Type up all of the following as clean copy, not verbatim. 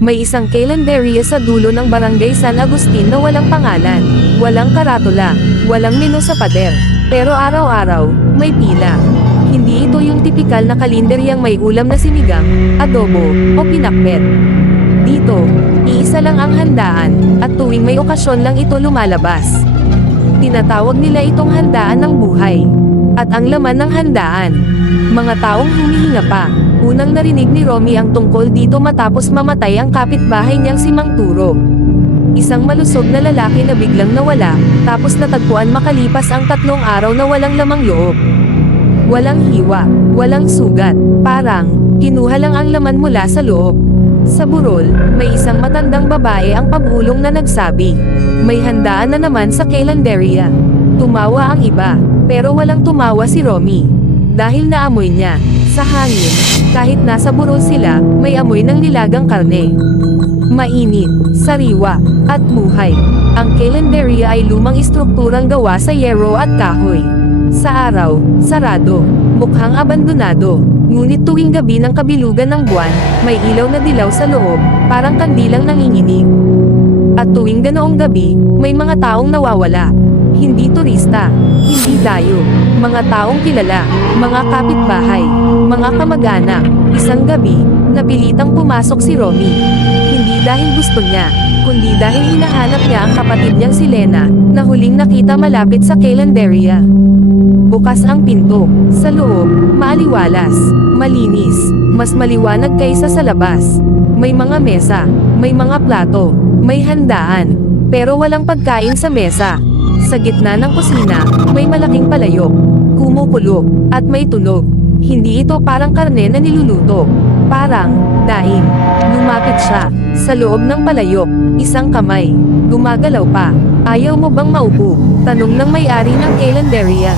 May isang calendaria sa dulo ng barangay San Agustin na walang pangalan, walang karatula, walang menu sa pader. Pero araw-araw, may pila. Hindi ito yung tipikal na kalendaryang may ulam na sinigang, adobo, o pinakbet. Dito, iisa lang ang handaan, at tuwing may okasyon lang ito lumalabas. Tinatawag nila itong handaan ng buhay. At ang laman ng handaan, mga taong humihinga pa. Unang narinig ni Romy ang tungkol dito matapos mamatay ang kapitbahay niyang si Mang Turo. Isang malusog na lalaki na biglang nawala, tapos natagpuan makalipas ang 3 araw na walang lamang loob. Walang hiwa, walang sugat, parang, kinuha lang ang laman mula sa loob. Sa burol, may isang matandang babae ang pabulong na nagsabi, may handaan na naman sa calendaria. Tumawa ang iba, pero walang tumawa si Romy. Dahil naamoy niya, sa hangin, kahit nasa burol sila, may amoy ng nilagang karne. Mainit, sariwa, at buhay. Ang calendaria ay lumang istrukturang gawa sa yero at kahoy. Sa araw, sarado, mukhang abandonado, ngunit tuwing gabi ng kabilugan ng buwan, may ilaw na dilaw sa loob, parang kandilang nanginginig. At tuwing ganoong gabi, may mga taong nawawala. Hindi turista, hindi dayo, mga taong kilala, mga kapitbahay, mga kamag-anak. Isang gabi, napilitang pumasok si Romy. Hindi dahil gusto niya, kundi dahil hinahanap niya ang kapatid niyang si Lena, na huling nakita malapit sa calendaria. Bukas ang pinto, sa loob, maaliwalas, malinis, mas maliwanag kaysa sa labas. May mga mesa, may mga plato, may handaan, pero walang pagkain sa mesa. Sa gitna ng kusina, may malaking palayok, kumukulo, at may tunog. Hindi ito parang karne na niluluto. Parang, daing. Lumapit siya. Sa loob ng palayok, isang kamay. Gumagalaw pa. Ayaw mo bang maupo? Tanong ng may-ari ng calendaria.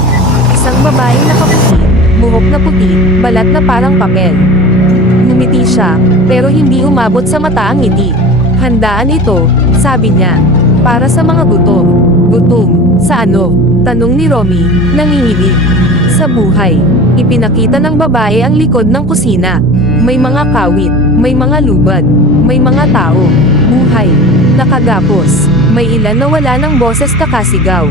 Isang babaeng nakaputi, buhok na puti, balat na parang papel. Ngumiti siya, pero hindi umabot sa mata ang ngiti. Handaan ito, sabi niya. Para sa mga gutom. Gutom, sa ano? Tanong ni Romy, nanginginig. Sa buhay. Ipinakita ng babae ang likod ng kusina. May mga kawit, may mga lubad, may mga tao. Buhay. Nakagapos. May ilan na wala ng boses kakasigaw.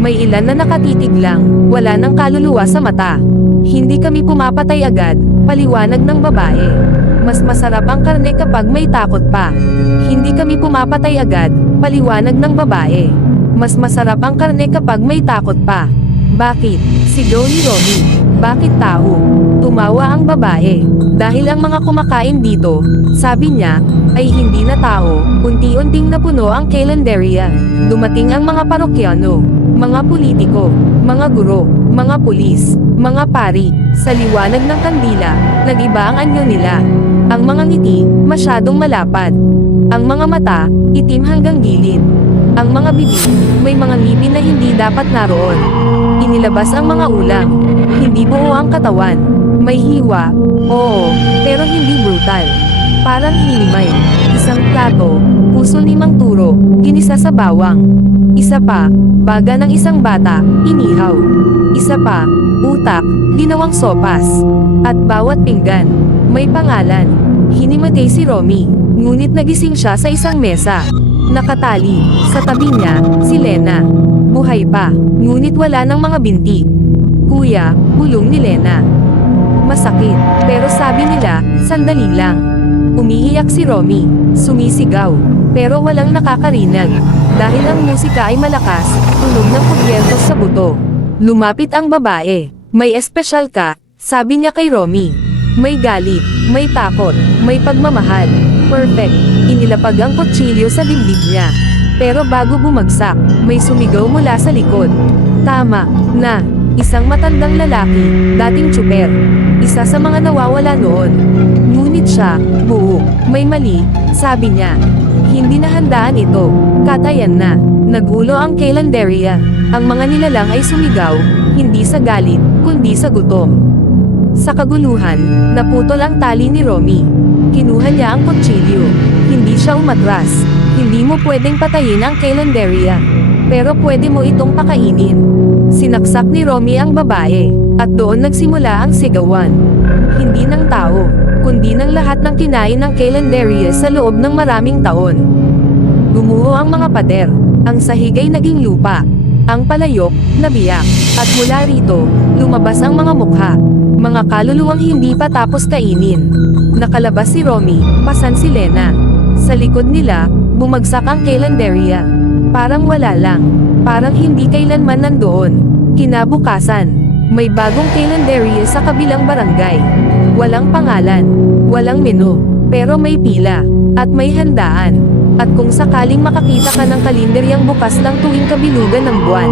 May ilan na nakatitig lang, wala ng kaluluwa sa mata. Hindi kami pumapatay agad, paliwanag ng babae. Mas masarap ang karne kapag may takot pa. Hindi kami pumapatay agad, paliwanag ng babae. Mas masarap ang karne kapag may takot pa. Bakit? Sigaw ni Romy. Bakit tao? Tumawa ang babae. Dahil ang mga kumakain dito, sabi niya, ay hindi na tao. Unti-unting napuno ang calendaria. Dumating ang mga parokyano, mga politiko, mga guro, mga pulis, mga pari. Sa liwanag ng kandila, nag-iba ang anyo nila. Ang mga ngiti, masyadong malapad. Ang mga mata, itim hanggang gilid. Ang mga bibig, may mga ngipin na hindi dapat naroon. Inilabas ang mga ulam. Hindi buo ang katawan. May hiwa, oo, pero hindi brutal. Parang hinimay. Isang plato, puso ni Mang Turo, ginisa sa bawang. Isa pa, baga ng isang bata, inihaw. Isa pa, utak, ginawang sopas. At bawat pinggan, may pangalan. Hinimatay si Romy, ngunit nagising siya sa isang mesa. Nakatali, sa tabi niya, si Lena. Buhay pa, ngunit wala ng mga binti. Kuya, bulong ni Lena. Masakit, pero sabi nila, sandali lang. Umiiyak si Romy, sumisigaw, pero walang nakakarinig. Dahil ang musika ay malakas, tunog ng kubyertos sa buto. Lumapit ang babae. May espesyal ka, sabi niya kay Romy. May galit, may takot, may pagmamahal. Perfect. Inilapag ang kutsilyo sa dibdib niya. Pero bago bumagsak, may sumigaw mula sa likod. Tama, na. Isang matandang lalaki, dating tsuper. Isa sa mga nawawala noon. Ngunit siya, buo, may mali, sabi niya. Hindi na handaan ito. Katayan na. Nagulo ang calendaria. Ang mga nilalang ay sumigaw, hindi sa galit, kundi sa gutom. Sa kaguluhan, naputol ang tali ni Romy. Kinuha niya ang kutsilyo. Hindi siya umatras. Hindi mo pwedeng patayin ang calendaria. Pero pwede mo itong pakainin. Sinaksak ni Romy ang babae. At doon nagsimula ang sigawan. Hindi ng tao, kundi ng lahat ng kinain ng Calendarius sa loob ng maraming taon. Gumuho ang mga pader, ang sahig ay naging lupa, ang palayok, nabiyak, at mula rito, lumabas ang mga mukha. Mga kaluluwang hindi pa tapos kainin. Nakalabas si Romy, pasan si Lena. Sa likod nila, bumagsak ang Calendaria. Parang wala lang. Parang hindi kailanman nandoon. Kinabukasan, may bagong Calendaria sa kabilang barangay. Walang pangalan, walang menu, pero may pila, at may handaan. At kung sakaling makakita ka ng kalendaryang bukas lang tuwing kabilugan ng buwan,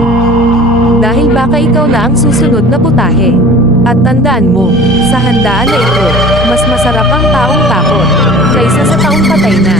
dahil baka ikaw na ang susunod na putahe. At tandaan mo, sa handaan na ito, mas masarap ang taong takot, kaysa sa taong patay na.